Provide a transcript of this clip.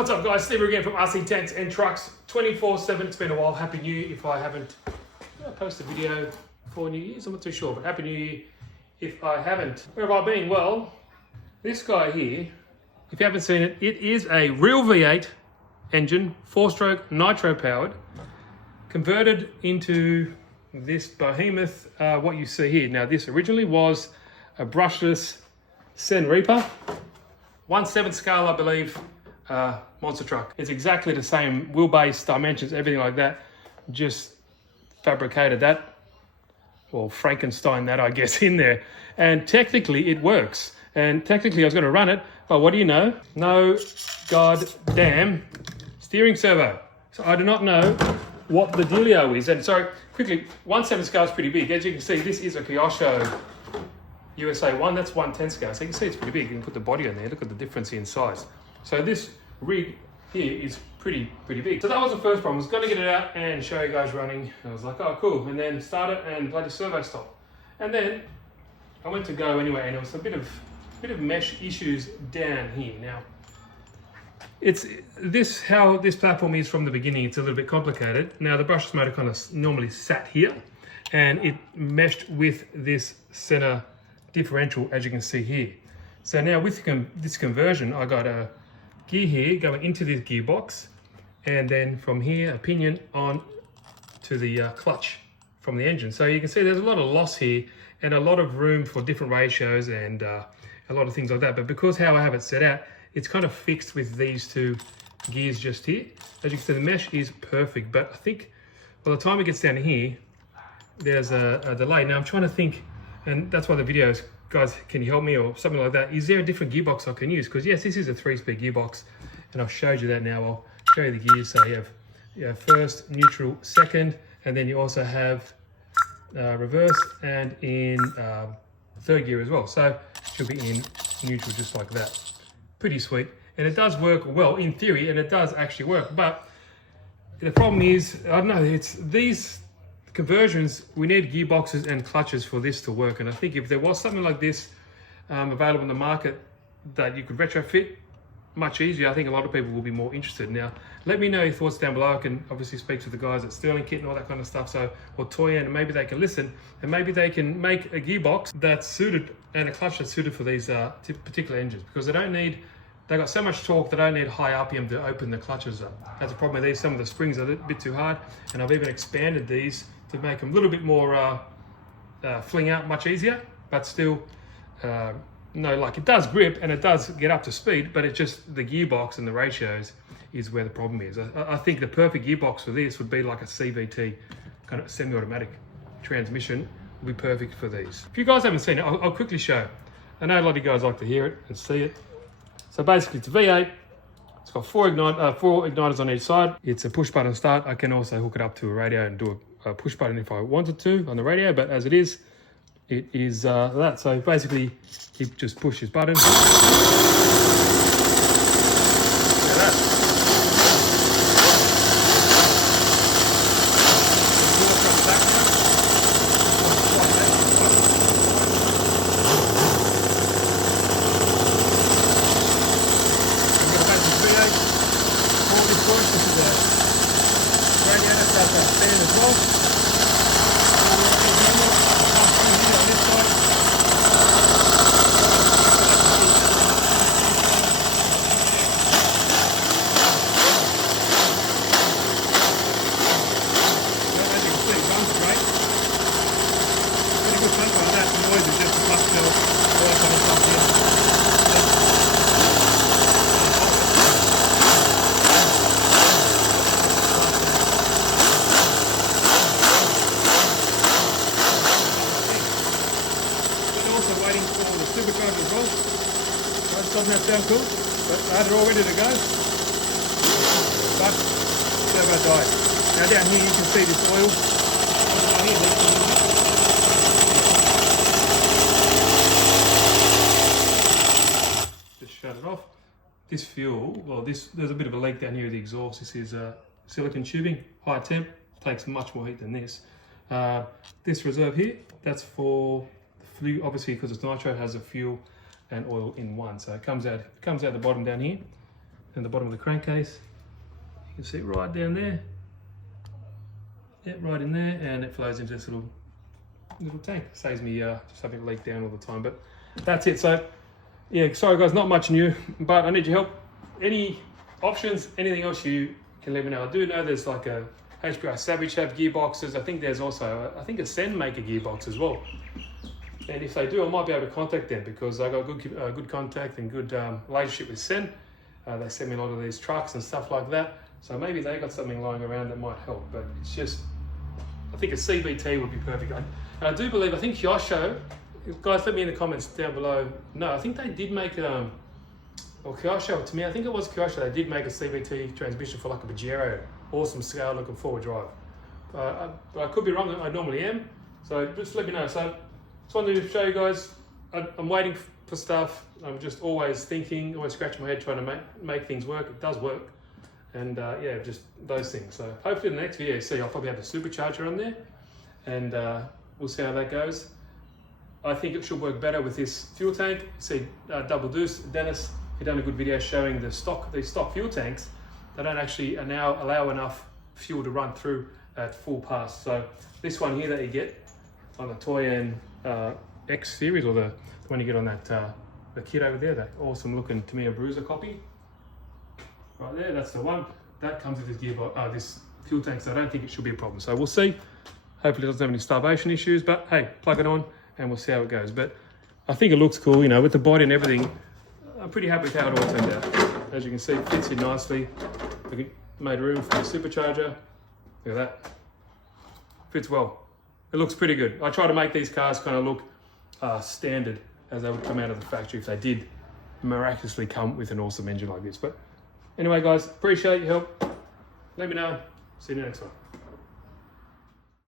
What's up guys, Steve again from RC Tanks and Trucks 24/7. It's been a while. Happy New Year if I haven't posted a video for New Year's. I'm not too sure, but Happy New Year if I haven't. Where have I been? Well, this guy here, if you haven't seen it, it is a real V8 engine, 4-stroke, nitro powered, converted into this behemoth, what you see here. Now this originally was a brushless Sen Reaper, 1/7 scale I believe, monster truck. It's exactly the same wheelbase, dimensions, everything like that, just fabricated that, or Frankenstein that I guess in there, and technically it works. And technically I was going to run it, but what do you know? No goddamn steering servo. So I do not know what the dealio is. And so quickly, 1/7 scale is pretty big. As you can see, this is a Kyosho USA 1, that's 1/10 scale. So you can see it's pretty big. You can put the body on there, look at the difference in size. So this rig here is pretty big. So that was the first problem. I was going to get it out and show you guys running. I was like, oh cool, and then start it and bloody servo stop. And then I went to go anyway, and it was a bit of mesh issues down here. Now, it's how this platform is from the beginning. It's a little bit complicated. Now the brushless motor kind of normally sat here, and it meshed with this center differential, as you can see here. So now with this conversion, I got a gear here going into this gearbox, and then from here a pinion on to the clutch from the engine. So you can see there's a lot of loss here and a lot of room for different ratios and a lot of things like that. But because how I have it set out, it's kind of fixed with these two gears just here. As you can see, the mesh is perfect, but I think by the time it gets down here, there's a delay. Now I'm trying to think, and that's why the video is, guys, can you help me or something like that? Is there a different gearbox I can use? Because yes, this is a 3-speed gearbox, and I've showed you that now. I'll show you the gears. So you have first, neutral, second, and then you also have reverse and in third gear as well. So it should be in neutral just like that. Pretty sweet. And it does work well in theory, and it does actually work. But the problem is, I don't know, it's these conversions, we need gearboxes and clutches for this to work. And I think if there was something like this available in the market that you could retrofit much easier, I think a lot of people will be more interested. Now let me know your thoughts down below. I can obviously speak to the guys at Sterling Kit and all that kind of stuff, so, or Toyan, and maybe they can listen, and maybe they can make a gearbox that's suited and a clutch that's suited for these particular engines, because they got so much torque, they don't need high RPM to open the clutches up. That's a problem with these. Some of the springs are a bit too hard, and I've even expanded these to make them a little bit more fling out much easier, but still, like it does grip and it does get up to speed, but it's just the gearbox and the ratios is where the problem is. I think the perfect gearbox for this would be like a CVT, kind of semi-automatic transmission would be perfect for these. If you guys haven't seen it, I'll quickly show. I know a lot of you guys like to hear it and see it. So basically it's a V8, it's got four igniters on each side. It's a push button start. I can also hook it up to a radio and do a push button if I wanted to on the radio, but as it is that. So basically it just pushes buttons. Look at that. Doesn't that sound cool? But I had it all ready to go. But servo died. Now down here you can see this oil. Just shut it off. This fuel, well, there's a bit of a leak down here with the exhaust. This is silicon tubing, high temp, takes much more heat than this. This reserve here, that's for the fuel, obviously because it's nitro, it has a fuel and oil in one. So it comes out the bottom down here. and the bottom of the crankcase. You can see it right down there. Yep, right in there, and it flows into this little tank. Saves me just having it leak down all the time, but that's it. So yeah, sorry guys, not much new, but I need your help. Any options, anything else you can let me know. I do know there's like a HPI Savage have gearboxes. I think there's also, I think a Sen make a gearbox as well. And if they do, I might be able to contact them because I got good contact and good relationship with Sen. They send me a lot of these trucks and stuff like that. So maybe they got something lying around that might help, but it's just, I think a CVT would be perfect. And I do believe, I think Kyosho, guys let me in the comments down below. No, I think they did make, or Kyosho, to me, I think it was Kyosho, they did make a CVT transmission for like a Pajero. Awesome scale looking forward drive. But I could be wrong, I normally am. So just let me know. So just wanted to show you guys, I'm waiting for stuff. I'm just always thinking, always scratching my head trying to make things work. It does work. And yeah, just those things. So hopefully in the next video you see I'll probably have a supercharger on there, and we'll see how that goes. I think it should work better with this fuel tank. See, Double Deuce, Dennis, he done a good video showing these stock fuel tanks. They don't actually now allow enough fuel to run through at full pass. So this one here that you get on the Toyan X series, or the one you get on that the kit over there, that awesome looking Tamiya Bruiser copy. Right there, that's the one. That comes with this gearbox, this fuel tank, so I don't think it should be a problem. So we'll see. Hopefully it doesn't have any starvation issues, but hey, plug it on and we'll see how it goes. But I think it looks cool, you know, with the body and everything. I'm pretty happy with how it all turned out. As you can see, it fits in nicely. We made room for the supercharger. Look at that. Fits well. It looks pretty good. I try to make these cars kind of look standard as they would come out of the factory if they did miraculously come with an awesome engine like this. But anyway, guys, appreciate your help. Let me know. See you next one.